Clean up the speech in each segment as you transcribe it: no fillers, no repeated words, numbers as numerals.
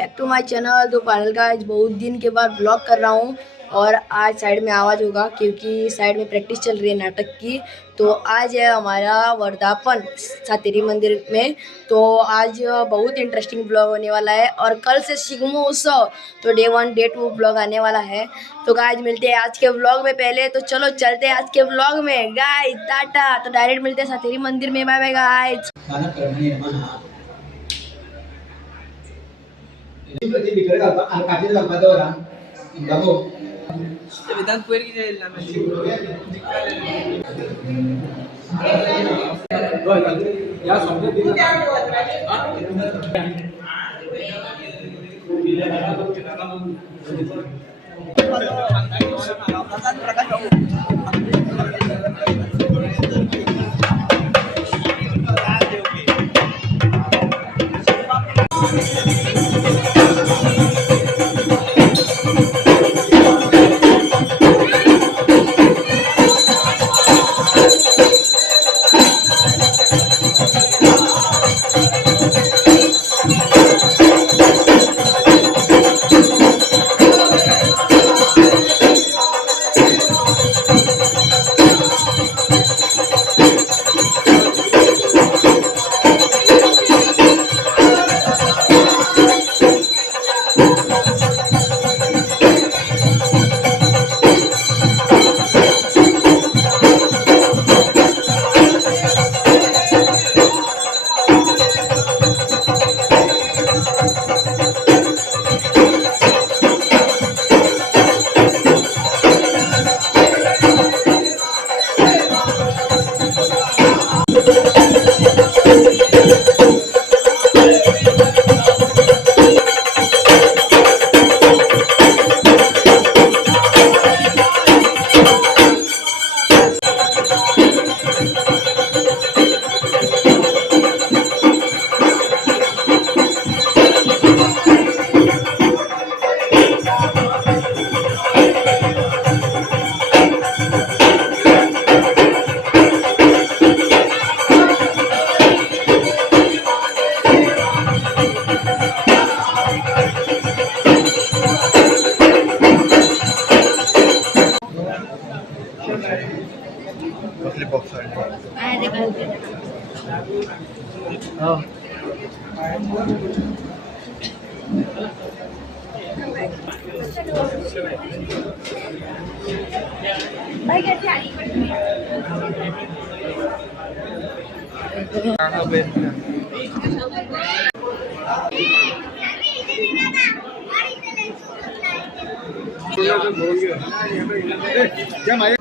Back to my channel. तो final का आज बहुत दिन के बाद ब्लॉग कर रहा हूँ और आज साइड में आवाज़ होगा क्योंकि साइड में प्रैक्टिस चल रही है नाटक की। तो आज है हमारा वर्धापन सातेरी मंदिर में। तो आज बहुत इंटरेस्टिंग ब्लॉग होने वाला है और कल से शिगमो उत्सव तो डे 1 डे 2 ब्लॉग आने वाला है। तो गाइज मिलते हैं आज के ब्लॉग में। पहले तो चलो चलते हैं आज के ब्लॉग में गाइज, टाटा। तो डायरेक्ट मिलते हैं सातेरी मंदिर में। Bye bye guys.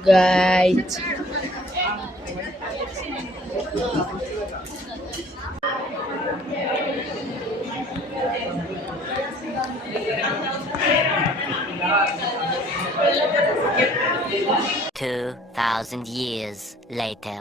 Guys, 2,000 years later.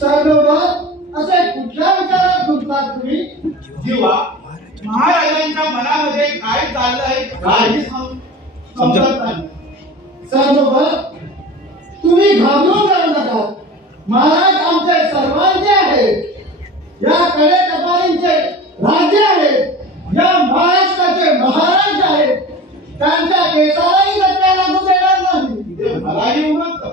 सर्वमत असे कुठल्या विचारात गुंतलात तुम्ही? जीवा महाराजांच्या मनामध्ये काय चाललंय काही समजत नाही. सर्वमत तुम्ही घाबरून जाऊ नका. महाराज आमचे सर्वांचे आहेत. या कडे कपाळींचे राज्य आहेत. या महाराष्ट्राचे महाराज आहेत. त्यांच्या केसालाही धक्का लागू देणार नाही. ते मलाही उमगतं.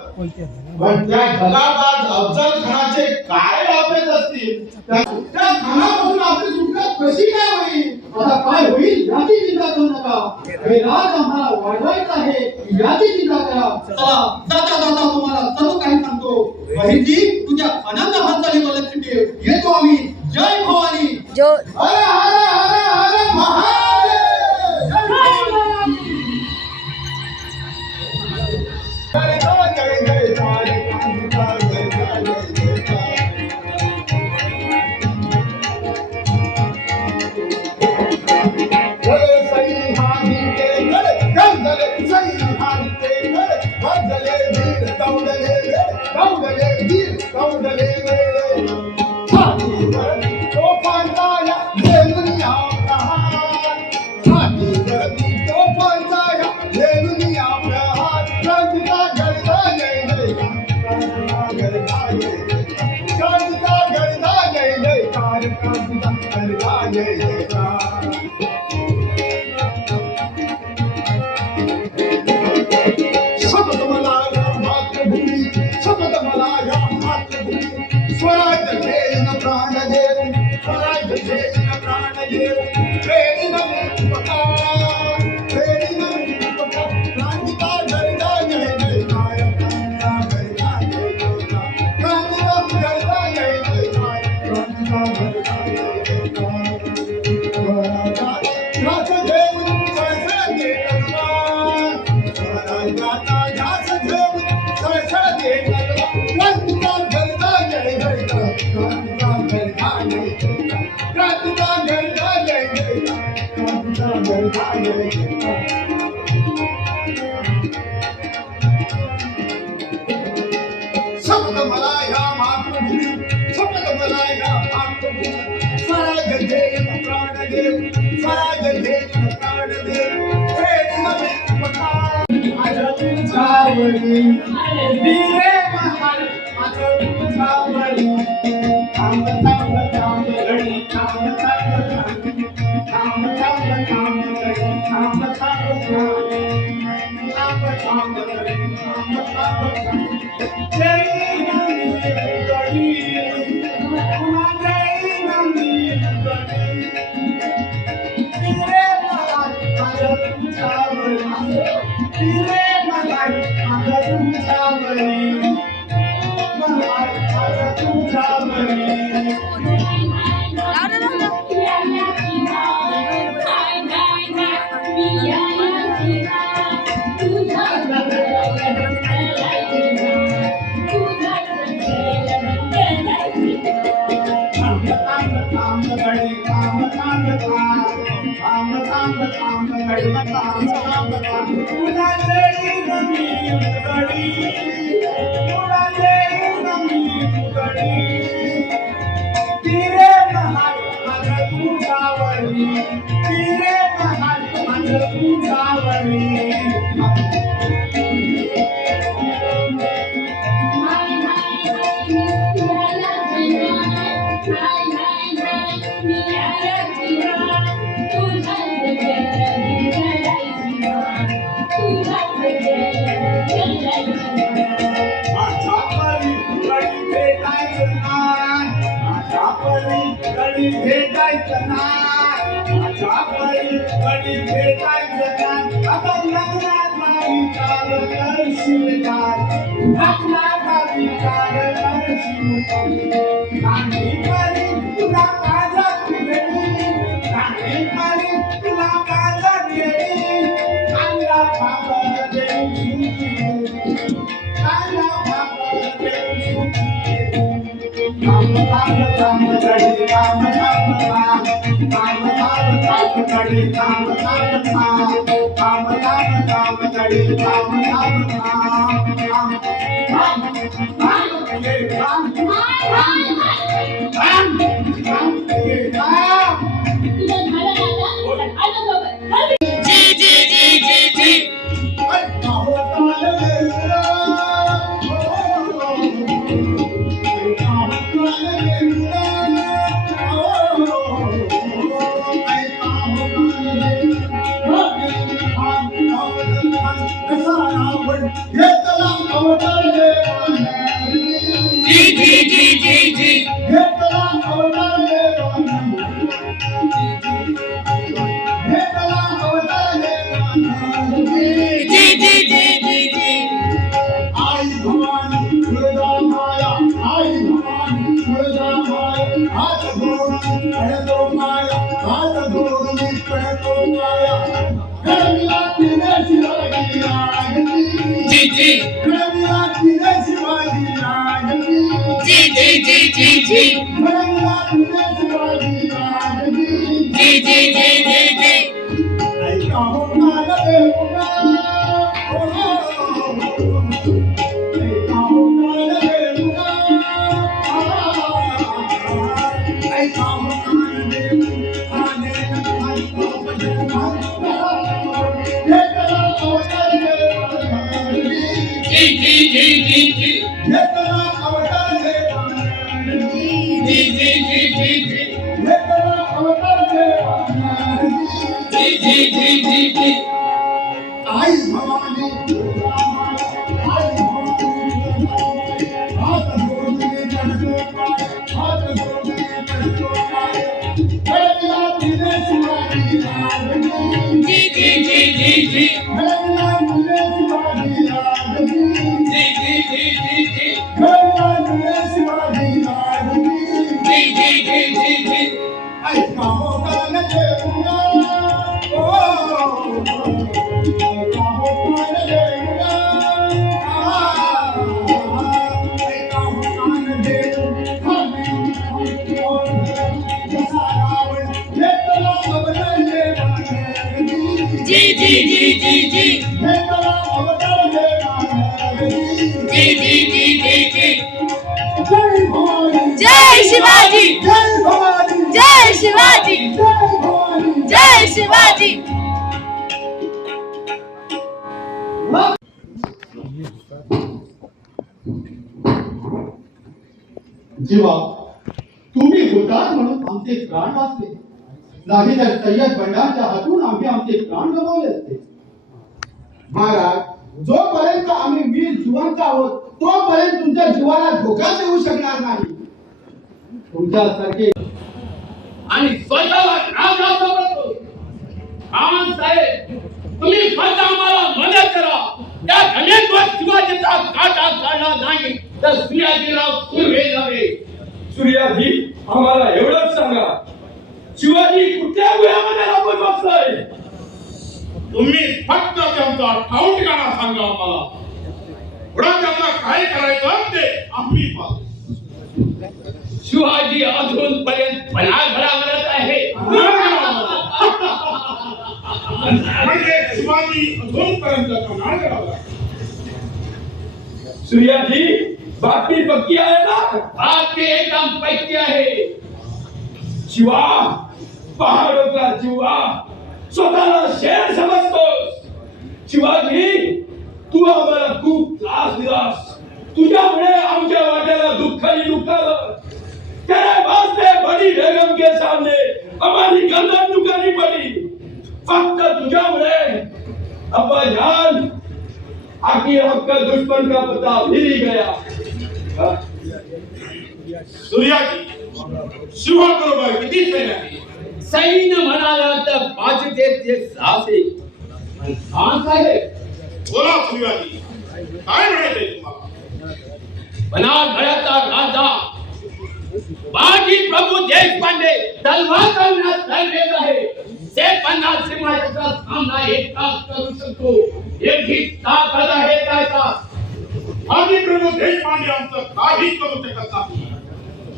पण त्या जगाबाज अफजल खानाचे काय डापेच असतील त्या खानापासून आपली सुटका कशी काय होईल? आता काय होईल याची चिंता करू नका. हे राज आम्हाला वाढवायचं आहे याची चिंता करा. चला जाता जाता तुम्हाला सर्व काही सांगतो. बहिणजी तुझ्या अनंत हाताने लक्ष ठेव. येतो आम्ही. जय भवानी. जो हर हर हर हर महादेव. जय भवानी. तुझ्यावरी वीरे महाल माझं तुझ्यावरी थांब थांब थांब घडी थांब थांब थांब थांब थांब घडी थांब थांब थांब थांब घडी थांब थांब जय नंदी घडी पुन्हा जय नंदी घडी वीरे महाल माझं तुझ्यावरी वीरे महाल माझं तुझ्यावरी महाल माझं तुझ्यावरी भेटायचं नाही माझ्या परी कधी भेटायचं नाही आता लग्नाचा विचार करशील काय लग्नाचा विचार करशील नाही परी तुला माझा गेली नाही परी तुला माझा गेली अंगा भाकर देऊ अंगा भाकर देऊ काम काम काम कडी काम काम काम काम काम कडी काम काम काम काम काम काम कडी काम काम काम काम काम काम ये काम काम काम ये काम जी जय शिवाजी, जय शिवाजी, जय शिवाजी. जीवा, तुम्ही होतात म्हणून आमचे प्राण वाचले, नाही तर सय्यद बंडाच्या हातून आम्ही आमचे प्राण गमावले असते. महाराज, जोपर्यंत आम्ही वीर जिवंत आहोत तोपर्यंत तुमच्या जीवाला धोकाच येऊ शकणार नाही. तुमच्यासारखे आणि स्वतःला राजा समजतो. खान साहेब, तुम्ही फक्त आम्हाला मदत करा. त्या घमेंद्र शिवाजीचा काटा काढला नाही तर सूर्याजीराव सुर्वे जावे. सूर्याजी, आम्हाला एवढंच सांगा, शिवाजी कुठल्या गुह्यामध्ये लपून बसलाय? तुम्ही फक्त त्यांचा ठाऊक ठिकाणा सांगा आम्हाला. पुढे त्यांना काय करायचं ते आम्ही पाहू. शिवाजी अजूनपर्यंत पणाघडा करत आहे. म्हणजे शिवाजी अजूनपर्यंत पणाघडा. सूर्याजी, बातमी पक्की आहे ना? बातमी एकदम पक्की आहे. शिवा, पहाडो का जीवा, स्वतःला शेर समजतोस. शिवाजी, तू आम्हाला खूप त्रास दिलास. तुझ्यामुळे आमच्या वाट्याला दुःखही दुःख आलं. तेरे वास्ते बड़ी बेगम के सामने हमारी गर्दन झुकानी पड़ी. फक्त तुझ्यामुळे अब्बा जान, आखिर आपका दुश्मन का पता मिल ही गया. सूर्याजी, शिवाबरोबर किती सैन्य आहे? सैन्य म्हणाला तर 5 ते 600. खान साहेब, बोला सूर्याजी, काय म्हणायचंय तुम्हाला? पणाघड्याचा राजा बाजी प्रभू देशपांडे तलवार करण्यात तरबेज आहे. ते 50 सिंहाचा सामना एकटाच करू शकतो. एवढी ताकद आहे त्याचा. बाजी प्रभू देशपांडे आमचं काही करू शकत नाही.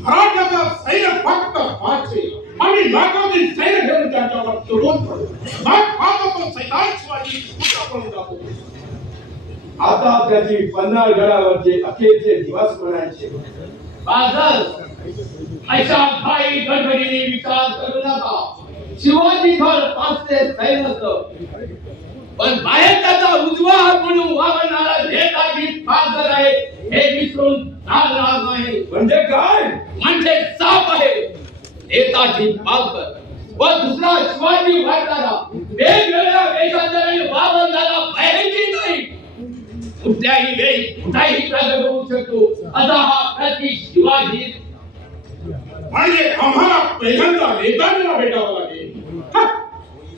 मराठ्याचा सैन्य फक्त 500 आम्ही लाखोची सैन्य घेऊन त्यांच्यावर चढून पडू. मग पाहतो तो सैतान शिवाजी कुठं पळून जातो. आता त्याची पन्हाळगडावरचे अखेरचे दिवस म्हणायचे. बादल, अशा काही गडबडीने विचार करू नका. शिवाजी घर 500 सैन्य, पण बाहेर त्याचा उजवा हात म्हणून वागणारा नेताजी बादल आहे हे विसरून चालणार नाही. म्हणजे काय? म्हणजे साप आहे. नेताजी बादल व दुसरा शिवाजी वाटणारा वेगवेगळ्या वेशांतराने वावरणारा बाहेरची नाही. कुठल्याही वेळी कुठाही प्रगट होऊ शकतो असा हा प्रति शिवाजी. म्हणजे आम्हाला पहिल्यांदा नेताजीला भेटावं लागेल.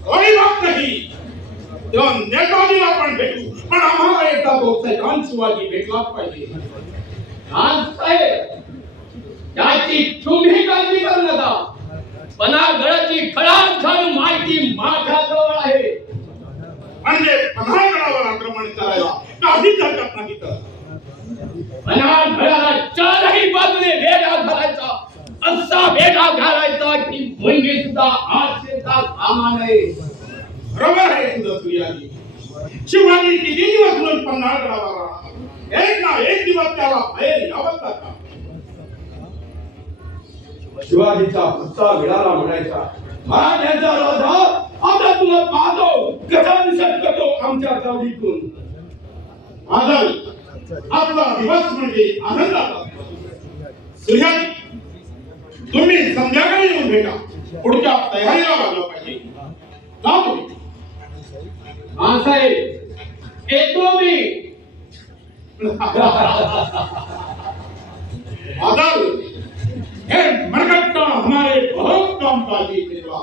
कोणी बात नाही, तेव्हा नेताजीला पण भेटू, पण आम्हाला एकदा तो सैतान शिवाजी भेटलाच पाहिजे. खान साहेब, त्याची तुम्ही काळजी करू नका. पन्हाळगडाची खडाखड माहिती माझ्याजवळ आहे. म्हणजे पन्हाळगडावर आक्रमण करायला काहीच हरकत नाही. तर पन्हाळगडाला चारही बाजूने वेढा घालायचा, असा वेढा घालायचा की मुंगी सुद्धा आत येता कामा नये. बरोबर आहे तुझं सूर्याजी. शिवाजी किती दिवस म्हणून पन्हाळगडावर राहणार? एक ना एक दिवस त्याला बाहेर यावंच लागणार. शिवाजीचा पुढचा विडाला म्हणायचा, महाराजांचा राजा आता तुला पाहतो कसा दिसत करतो आमच्या गावडीतून. आदल, आपला दिवस म्हणजे आनंदाचा. सूर्याजी, तुम्ही संध्याकाळी येऊन भेटा. पुढच्या तयारीला लागलं पाहिजे. का तुम्ही? हा साहेब, येतो मी. आदल, हे मरकट्टा हमारे बहुत काम काजी सेवा.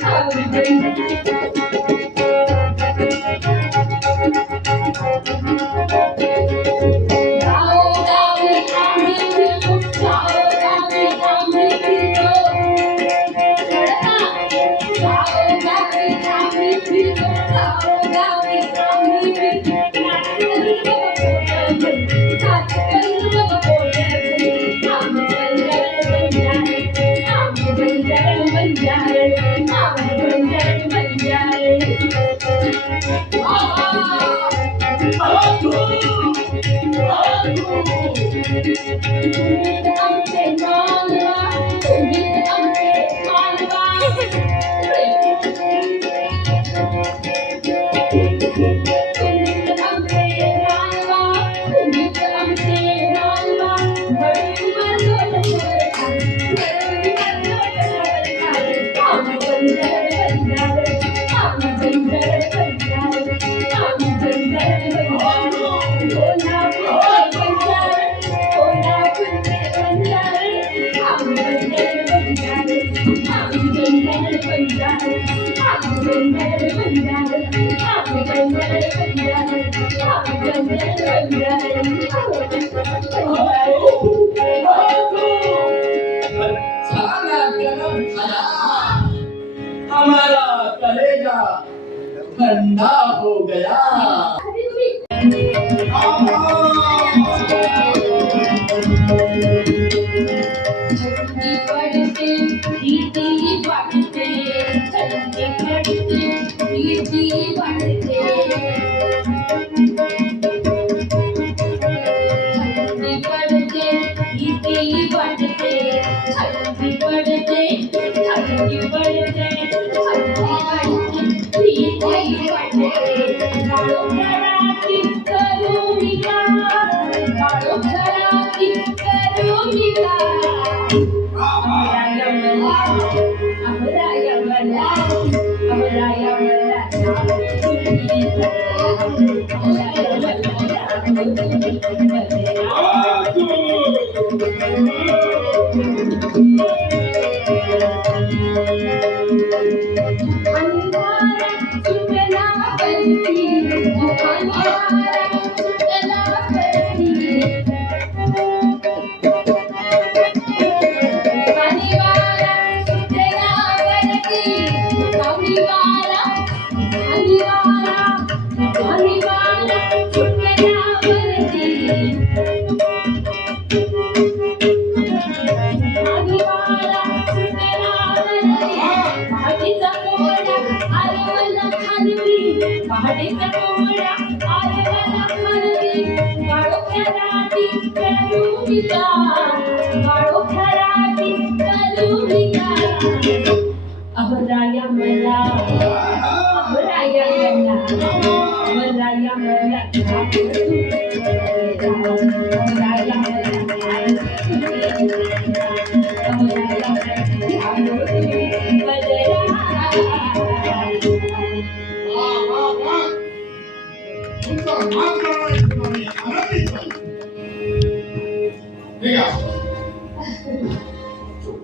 I'll be हमारा कलेजा ठंडा हो गया. थंडी पडते भीती वाटते थंडी पडते भीती वाटते थंडी पडते भीती वाटते थंडी पडते थंडी पडते भीती वाटते काळो घराती करुणिका काळो घराती करुणिका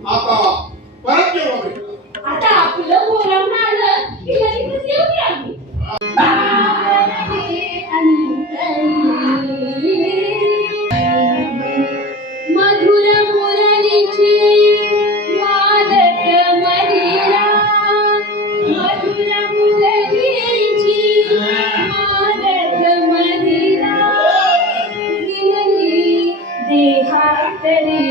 आता परत केव्हा भेटला? आता आपलं बोलावणं आलं की लगेच येऊन आम्ही मधुर मुरलीची वादक मदिरा मधुर मुरलीची वादक मदिरा गिनली देहातली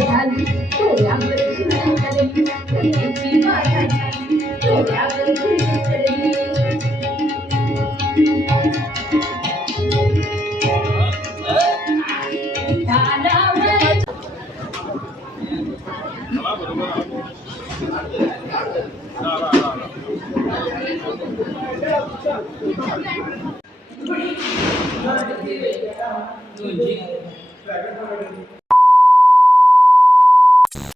झाली डोळ्यावर चिरकली कलेची माझी डोळ्यावर चिरकली दानावर